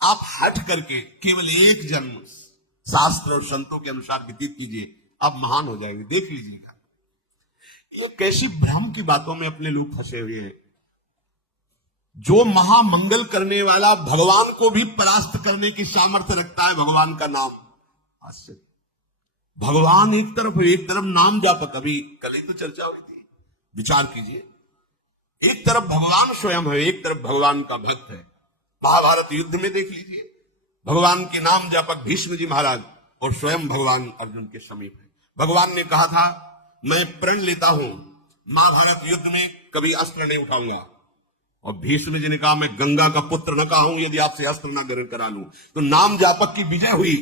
आप हट करके केवल एक जन्म शास्त्र और संतों के अनुसार व्यतीत कीजिए, आप महान हो जाएंगे। देख लीजिएगा, ये कैसी भ्रम की बातों में अपने लोग फंसे हुए हैं। जो महामंगल करने वाला भगवान को भी परास्त करने की सामर्थ्य रखता है, भगवान का नाम। आश्चर्य, भगवान एक तरफ नाम जापक, अभी कल ही तो चर्चा हुई थी, विचार कीजिए। एक तरफ भगवान स्वयं है, एक तरफ भगवान का भक्त है। महाभारत युद्ध में देख लीजिए, भगवान के नाम जापक भीष्म जी महाराज और स्वयं भगवान अर्जुन के समीप है। भगवान ने कहा था, मैं प्रण लेता हूं, महाभारत युद्ध में कभी अस्त्र नहीं उठाऊंगा। और भीष्म जी ने कहा, मैं गंगा का पुत्र न कहा हूं यदि आपसे अस्त्र न ग्रहण करा लूं। तो नाम जापक की विजय हुई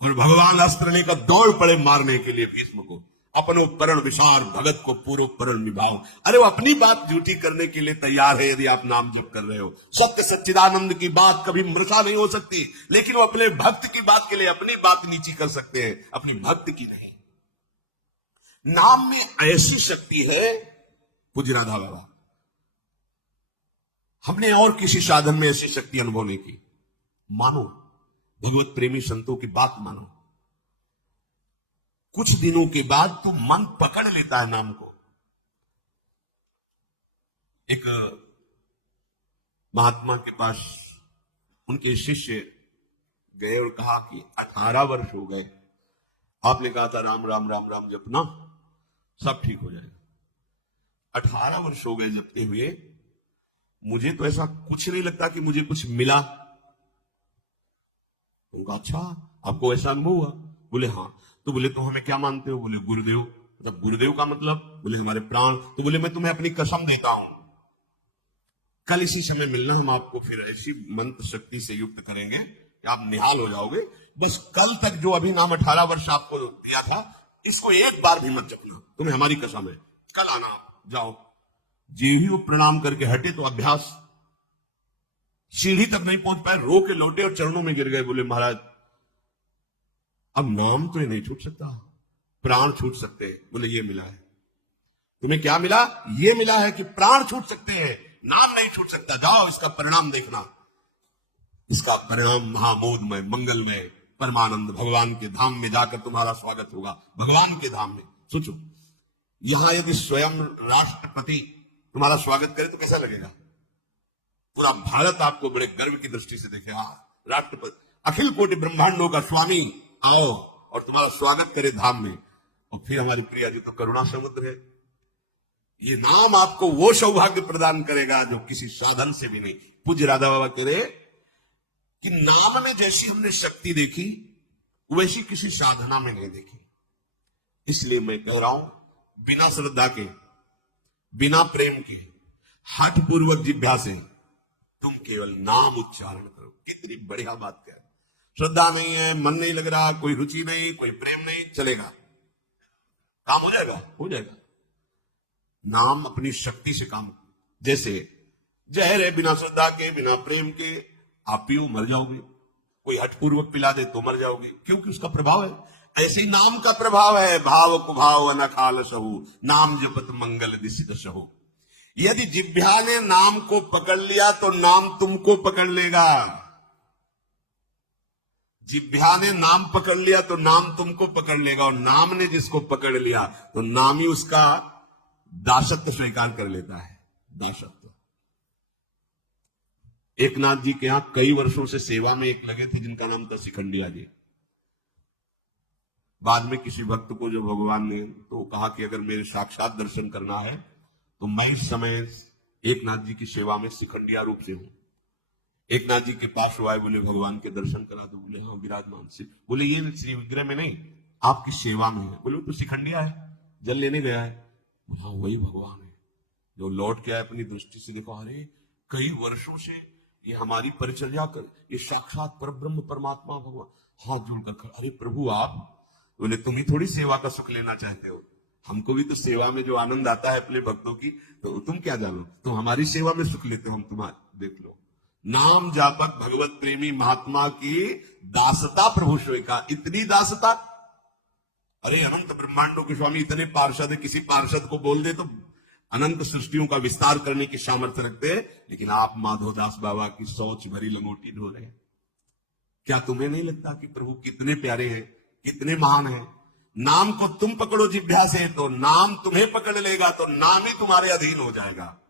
और भगवान अस्त्र लेकर दौड़ पड़े मारने के लिए भीष्म को। अपनो परण विचार भगत को पूर्व परण निभाओ। अरे वो अपनी बात झूठी करने के लिए तैयार है यदि आप नाम जप कर रहे हो। सत्य सच्चिदानंद की बात कभी मृषा नहीं हो सकती, लेकिन वो अपने भक्त की बात के लिए अपनी बात नीची कर सकते हैं, अपनी भक्त की नहीं। नाम में ऐसी शक्ति है, पूज्य राधा बाबा, हमने और किसी साधन में ऐसी शक्ति अनुभव नहीं की। मानो, भगवत प्रेमी संतों की बात मानो, कुछ दिनों के बाद तो मन पकड़ लेता है नाम को। एक महात्मा के पास उनके शिष्य गए और कहा कि 18 वर्ष हो गए, आपने कहा था राम राम राम राम जपना, सब ठीक हो जाएगा। 18 वर्ष हो गए जपते हुए, मुझे तो ऐसा कुछ नहीं लगता कि मुझे कुछ मिला। उनका, अच्छा आपको ऐसा अनुभव हुआ? बोले हाँ। तो बोले तो हमें क्या मानते हो? बोले गुरुदेव। मतलब गुरुदेव का मतलब? बोले हमारे प्राण। तो बोले मैं तुम्हें अपनी कसम देता हूं, कल इसी समय मिलना, हम आपको फिर ऐसी मंत्र शक्ति से युक्त करेंगे कि आप निहाल हो जाओगे। बस कल तक जो अभी नाम 18 वर्ष आपको दिया था, इसको एक बार भी मत जपना, तुम्हें हमारी कसम है, कल आना, जाओ। जी ही वो प्रणाम करके हटे तो अभ्यास, सीढ़ी तक नहीं पहुंच पाए, रो के लौटे और चरणों में गिर गए। बोले महाराज अब नाम तो ये नहीं छूट सकता, प्राण छूट सकते हैं। बोले ये मिला है तुम्हें। क्या मिला? ये मिला है कि प्राण छूट सकते हैं, नाम नहीं छूट सकता। जाओ इसका परिणाम देखना। इसका परिणाम महामोदमय, मंगलमय, परमानंद भगवान के धाम में जाकर तुम्हारा स्वागत होगा। भगवान के धाम में सोचो, यहां यदि स्वयं राष्ट्रपति तुम्हारा स्वागत करे तो कैसा लगेगा? पूरा भारत आपको बड़े गर्व की दृष्टि से देखे। हाँ, राष्ट्रपति, अखिल कोटि ब्रह्मांडों का स्वामी आओ और तुम्हारा स्वागत करे धाम में। और फिर हमारी प्रिया जी तो करुणा समुद्र है। ये नाम आपको वो सौभाग्य प्रदान करेगा जो किसी साधन से भी नहीं। पूज्य राधा बाबा कह रहे कि नाम में जैसी हमने शक्ति देखी, वैसी किसी साधना में नहीं देखी। इसलिए मैं कह रहा हूं, बिना श्रद्धा के, बिना प्रेम के, हठ पूर्वक जिह्वा से तुम केवल नाम उच्चारण करो। कितनी बढ़िया बात कह रहे। श्रद्धा नहीं है, मन नहीं लग रहा, कोई रुचि नहीं, कोई प्रेम नहीं, चलेगा, काम हो जाएगा, हो जाएगा। नाम अपनी शक्ति से काम, जैसे जहर है, बिना श्रद्धा के, बिना प्रेम के आप पियो मर जाओगे। कोई हठपूर्वक पिला दे तो मर जाओगे, क्योंकि उसका प्रभाव है। ऐसे ही नाम का प्रभाव है। भाव कुभाव अनखाल सहु, नाम जपत मंगल दिसित सहु। यदि जिह्वा ने नाम को पकड़ लिया तो नाम तुमको पकड़ लेगा। जिह्वा ने नाम पकड़ लिया तो नाम तुमको पकड़ लेगा, और नाम ने जिसको पकड़ लिया तो नाम ही उसका दासत्व स्वीकार कर लेता है। दासत्व। एकनाथ जी के यहां कई वर्षों से सेवा में एक लगे थे जिनका नाम था शिखंडिया जी। बाद में किसी भक्त को जो भगवान ने तो कहा कि अगर मेरे साक्षात दर्शन करना है तो मैं इस समय एकनाथ जी की सेवा में शिखंडिया रूप से हूं। एकनाथ जी के पास हुआ है, बोले भगवान के दर्शन करा दो। बोले हाँ विराजमान से। बोले ये श्री विग्रह में नहीं, आपकी सेवा में है। बोले तो शिखंडिया है, जल लेने गया है। हाँ वही भगवान है जो लौट के आए। अपनी दृष्टि से देखो, अरे कई वर्षों से ये हमारी परिचर्या कर, ये साक्षात परब्रह्म परमात्मा भगवान हाथ जोड़कर, अरे प्रभु आप। बोले तुम ही थोड़ी सेवा का सुख लेना चाहते हो, हमको भी तो सेवा में जो आनंद आता है अपने भक्तों की, तो तुम क्या जानो, तुम हमारी सेवा में सुख लेते हो, हम तुम्हारे देख लो। नाम जापक भगवत प्रेमी महात्मा की दासता प्रभु स्वीकार। इतनी दासता, अरे अनंत ब्रह्मांडों के स्वामी इतने पार्षद है, किसी पार्षद को बोल दे तो अनंत सृष्टियों का विस्तार करने की सामर्थ्य रखते हैं। लेकिन आप माधोदास बाबा की सोच भरी लंगोटी ढो रहे हैं। क्या तुम्हें नहीं लगता कि प्रभु कितने प्यारे हैं, कितने महान हैं? नाम को तुम पकड़ो जिभ्या से तो नाम तुम्हें पकड़ लेगा, तो नाम ही तुम्हारे अधीन हो जाएगा।